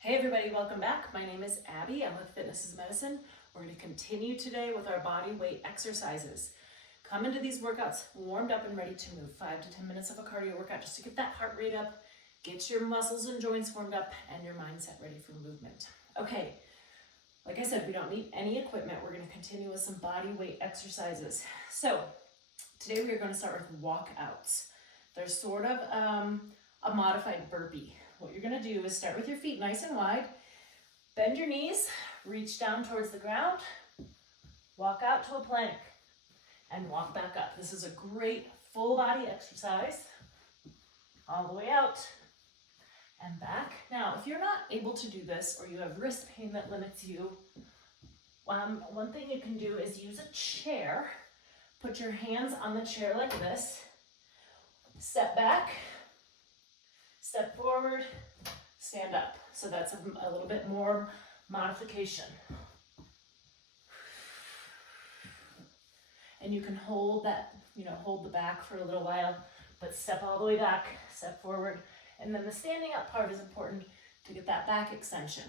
Hey everybody, welcome back. My name is Abby. I'm with Fitness is Medicine. We're going to continue today with our body weight exercises. Come into these workouts warmed up and ready to move. 5 to 10 minutes of a cardio workout just to get that heart rate up, get your muscles and joints warmed up, and your mindset ready for movement. Okay, like I said, we don't need any equipment. We're going to continue with some body weight exercises. So today we are going to start with walkouts. They're sort of a modified burpee. What you're gonna do is start with your feet nice and wide, bend your knees, reach down towards the ground, walk out to a plank, and walk back up. This is a great full body exercise. All the way out and back. Now, if you're not able to do this or you have wrist pain that limits you, one thing you can do is use a chair. Put your hands on the chair like this, step back, step forward, stand up. So that's a little bit more modification. And you can hold that, hold the back for a little while, but step all the way back, step forward. And then the standing up part is important to get that back extension.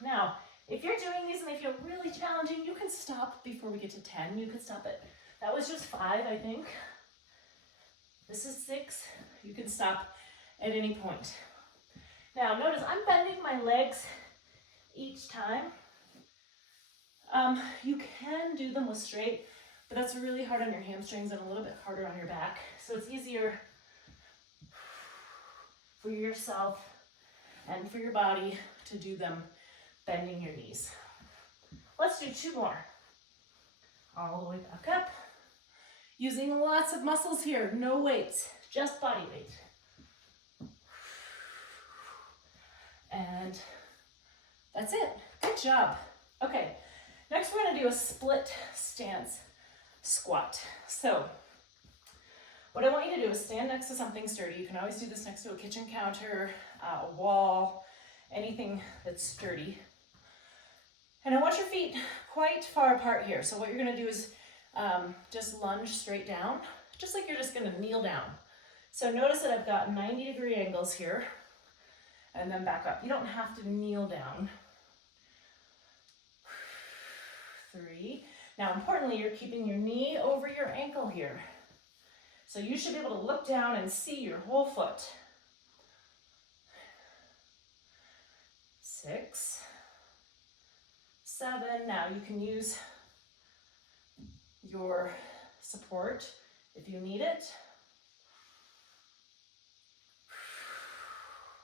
Now, if you're doing these and they feel really challenging, you can stop before we get to 10. You can stop it. That was just 5, I think. This is 6. You can stop at any point. Now notice I'm bending my legs each time. You can do them with straight, but that's really hard on your hamstrings and a little bit harder on your back. So it's easier for yourself and for your body to do them bending your knees. Let's do 2 more. All the way back up. Using lots of muscles here, no weights, just body weight. And that's it. Good job. Okay, next we're gonna do a split stance squat. So what I want you to do is stand next to something sturdy. You can always do this next to a kitchen counter, a wall, anything that's sturdy. And I want your feet quite far apart here. So what you're gonna do is just lunge straight down, just like you're just gonna kneel down. So notice that I've got 90-degree angles here, and then back up. You don't have to kneel down. 3. Now importantly, you're keeping your knee over your ankle here. So you should be able to look down and see your whole foot. 6, 7, now you can use your support if you need it.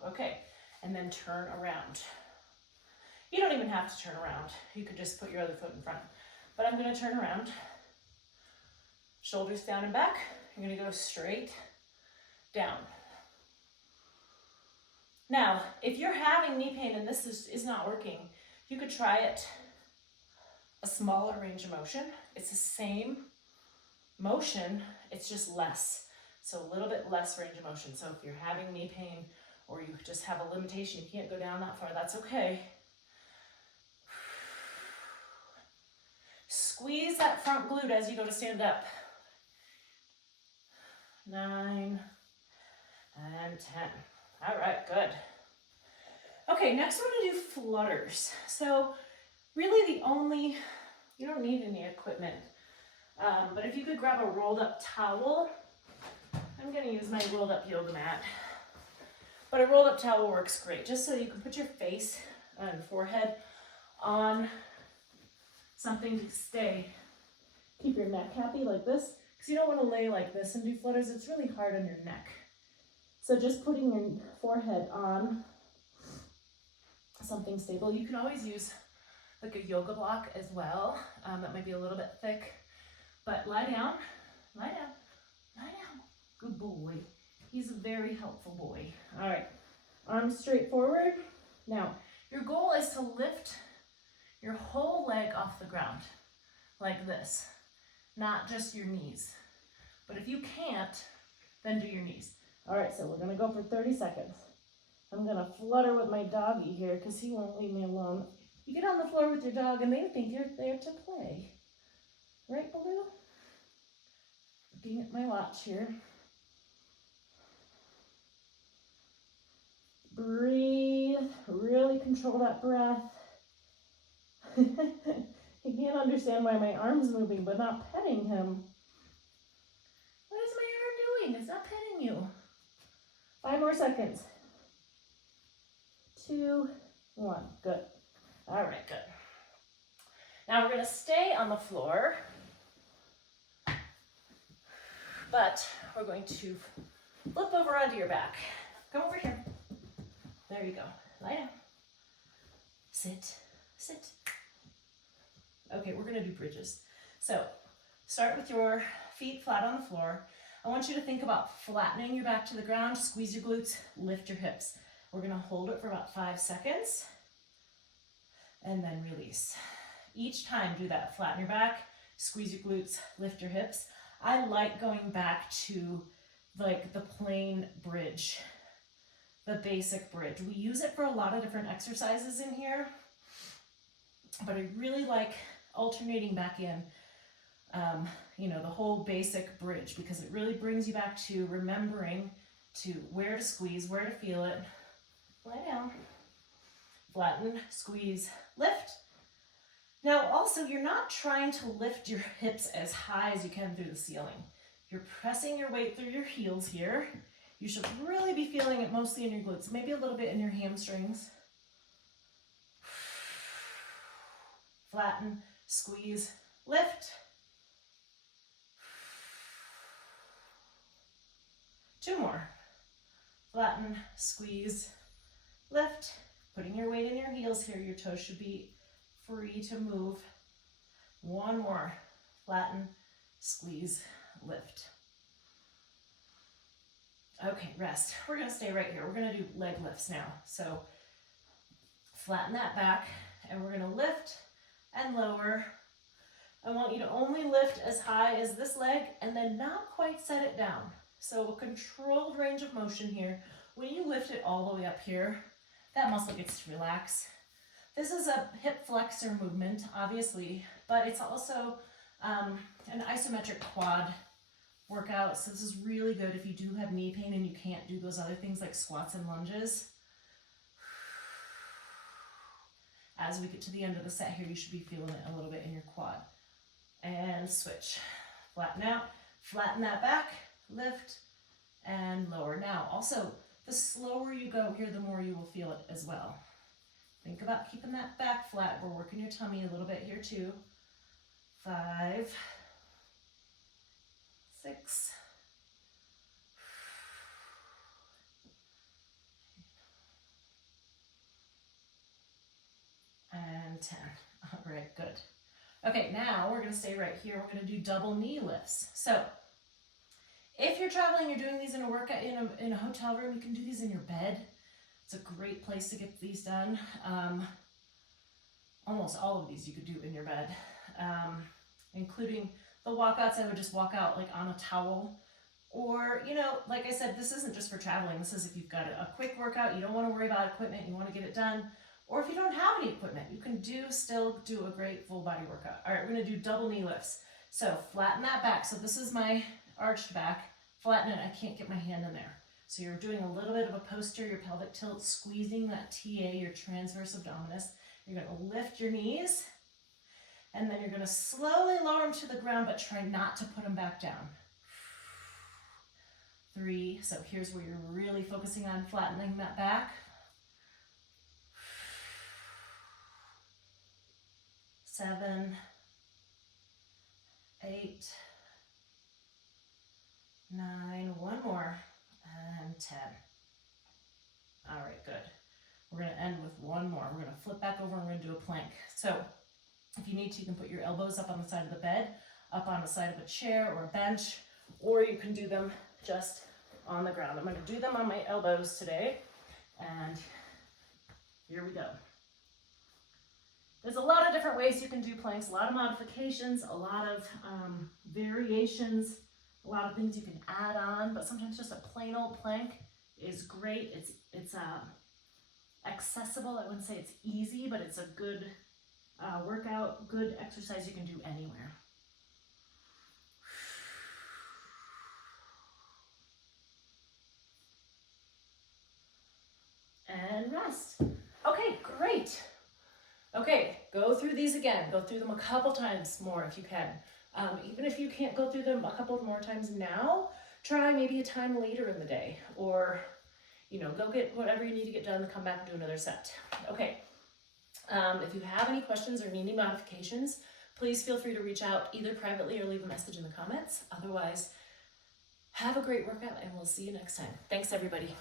Okay, and then turn around. You don't even have to turn around. You could just put your other foot in front. But I'm gonna turn around. Shoulders down and back. You're gonna go straight down. Now, if you're having knee pain and this is not working, you could try it a smaller range of motion. It's the same motion, it's just less. So a little bit less range of motion. So if you're having knee pain or you just have a limitation, you can't go down that far, that's okay. Squeeze that front glute as you go to stand up. 9 and 10. All right, good. Okay, next we're gonna do flutters. So really you don't need any equipment, but if you could grab a rolled up towel, I'm gonna use my rolled up yoga mat, but a rolled up towel works great, just so you can put your face and forehead on something to keep your neck happy like this, because you don't wanna lay like this and do flutters, it's really hard on your neck. So just putting your forehead on something stable. You can always use like a yoga block as well. That might be a little bit thick, but lie down, lie down, lie down. Good boy. He's a very helpful boy. All right, arms straight forward. Now, your goal is to lift your whole leg off the ground like this, not just your knees. But if you can't, then do your knees. All right, so we're gonna go for 30 seconds. I'm gonna flutter with my doggy here because he won't leave me alone. You get on the floor with your dog and they think you're there to play. Right, Baloo? Looking at my watch here. Breathe, really control that breath. He can't understand why my arm's moving, but not petting him. What is my arm doing? It's not petting you. 5 more seconds. 2, 1, good. All right, good. Now we're gonna stay on the floor, but we're going to flip over onto your back. Come over here. There you go. Lie down. Sit, sit. Okay, we're gonna do bridges. So start with your feet flat on the floor. I want you to think about flattening your back to the ground, squeeze your glutes, lift your hips. We're gonna hold it for about 5 seconds and then release. Each time do that, flatten your back, squeeze your glutes, lift your hips. I like going back to like the plain bridge, the basic bridge. We use it for a lot of different exercises in here, but I really like alternating back in, the whole basic bridge, because it really brings you back to remembering to where to squeeze, where to feel it. Lie down, flatten, squeeze, lift. Now also, you're not trying to lift your hips as high as you can through the ceiling. You're pressing your weight through your heels here. You should really be feeling it mostly in your glutes, maybe a little bit in your hamstrings. Flatten, squeeze, lift. 2 more. Flatten, squeeze, lift. Putting your weight in your heels here. Your toes should be free to move. 1 more. Flatten, squeeze, lift. Okay, rest. We're gonna stay right here. We're gonna do leg lifts now. So flatten that back and we're gonna lift and lower. I want you to only lift as high as this leg and then not quite set it down. So a controlled range of motion here. When you lift it all the way up here, that muscle gets to relax. This is a hip flexor movement, obviously, but it's also an isometric quad workout. So this is really good if you do have knee pain and you can't do those other things like squats and lunges. As we get to the end of the set here, you should be feeling it a little bit in your quad. And switch. Flatten out, flatten that back, lift, and lower. Now, also, the slower you go here, the more you will feel it as well. Think about keeping that back flat. We're working your tummy a little bit here too. 5, 6, and 10. All right, good. Okay, now we're gonna stay right here. We're gonna do double knee lifts. So if you're traveling, you're doing these in a workout in a hotel room, you can do these in your bed. It's a great place to get these done. Almost all of these you could do in your bed, including the walkouts. I would just walk out like on a towel. Or, like I said, this isn't just for traveling. This is if you've got a quick workout, you don't want to worry about equipment, you want to get it done. Or if you don't have any equipment, you can still do a great full body workout. All right, we're going to do double knee lifts. So flatten that back. So this is my arched back. Flatten it. I can't get my hand in there. So you're doing a little bit of a posterior pelvic tilt, squeezing that TA, your transverse abdominis. You're going to lift your knees, and then you're going to slowly lower them to the ground, but try not to put them back down. 3, so here's where you're really focusing on flattening that back. 7, 8, 9, 1 more, and 10. All right, good. We're gonna end with 1 more. We're gonna flip back over and we're gonna do a plank. So if you need to, you can put your elbows up on the side of the bed, up on the side of a chair or a bench, or you can do them just on the ground. I'm gonna do them on my elbows today, and here we go. There's a lot of different ways you can do planks, a lot of modifications, a lot of variations, a lot of things you can add on, but sometimes just a plain old plank is great. It's accessible. I wouldn't say it's easy, but it's a good workout, good exercise you can do anywhere. and rest. Okay, great. Okay, go through these again. Go through them a couple times more if you can. Even if you can't go through them a couple more times now, try maybe a time later in the day, or go get whatever you need to get done, come back and do another set. Okay, if you have any questions or need any modifications, please feel free to reach out either privately or leave a message in the comments. Otherwise, have a great workout and we'll see you next time. Thanks everybody.